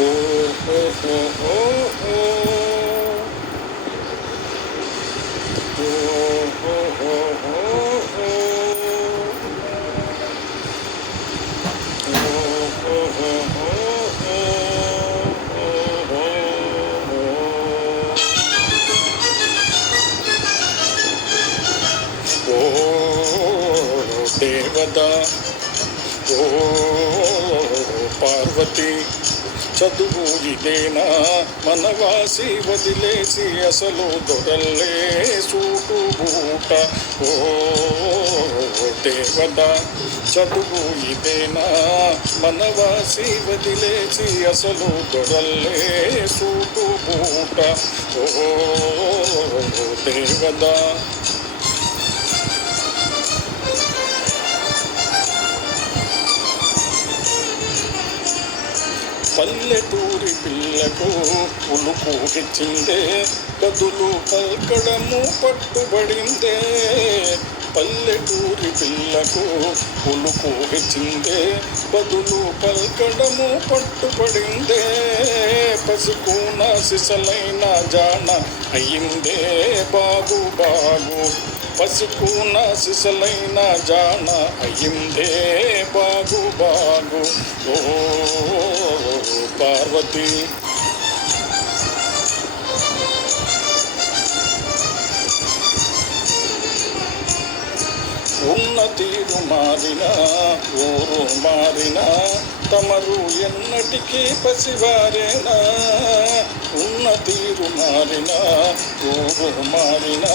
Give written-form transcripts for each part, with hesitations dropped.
ఓ ఓ ఓ ఓ ఓ దేవదా ఓ పార్వతి చదువు ఇదేనా మనవాసి వదిలేసి అసలు దొరల్లే సూటు బూట. ఓ దేవదా చదువు ఇదేనా మనవాసి వదిలేసి అసలు దొరల్లే సూటు బూట. ఓ దేవదా పల్లెటూరి పిల్లకు ఉలుకు హెచ్చిందే బదులు పల్కడము పట్టుబడిందే. పల్లెటూరి పిల్లకు ఉలుకు హెచ్చిందే బదులు పల్కడము పట్టుబడిందే. పసుకున సిసలైన జాన అయ్యిందే బాగు బాగు. పసుకున సిసలైన జాన అయ్యిందే బాగు బాగు. ఓ పార్వతి ఉన్న తీరు మారినా ఊరు మారినా తమరు ఎన్నటికీ పసివారేనా. ఉన్న తీరు మారినా ఊరు మారినా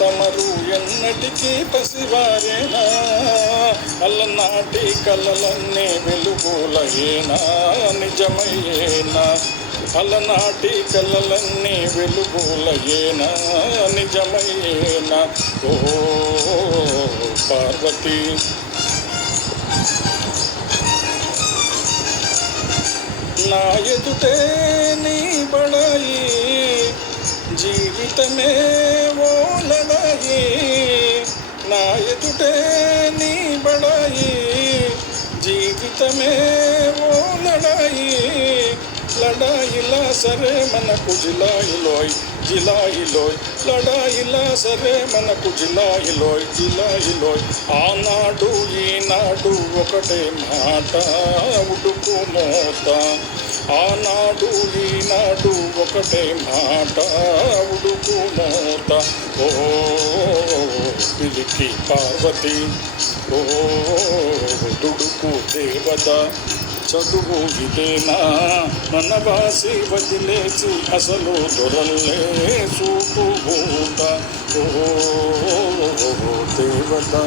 తమరు ఎన్నటికీ పసివారేనా. అలనాటి కలలన్నీ వెలుగులయేనా నిజమయ్యేనా. అలనాటి కలలన్నీ వెలుగులయేనా నిజమయ్యేనా. ఓ పార్వతి నా ఎదుటే నీ బడాయి జీవితమే ఓ లడాయి. నా ఎదుటే నీ బడాయి జీవితమే ఓ లడాయి. లడాయిలా సరే మనకు జిలాయిలోయ్ జిలాయిలోయ్. లడాయిలా సరే మనకు జిలాయిలోయ్ జిలాయిలోయ్. ఆనాడు ఈనాడు ఒకటే మాట ఉడుకు మోత. ఆనాడు ఈనాడు ఒకటే మాట ఉడుకు మోత. ఓ పిలికి పార్వతి ఓ దుడుకు దేవదా చదువు ఇదేనా మనవాసి వదిలేసి అసలు దొరల్లే సూపు బూట. ఓ దేవదా.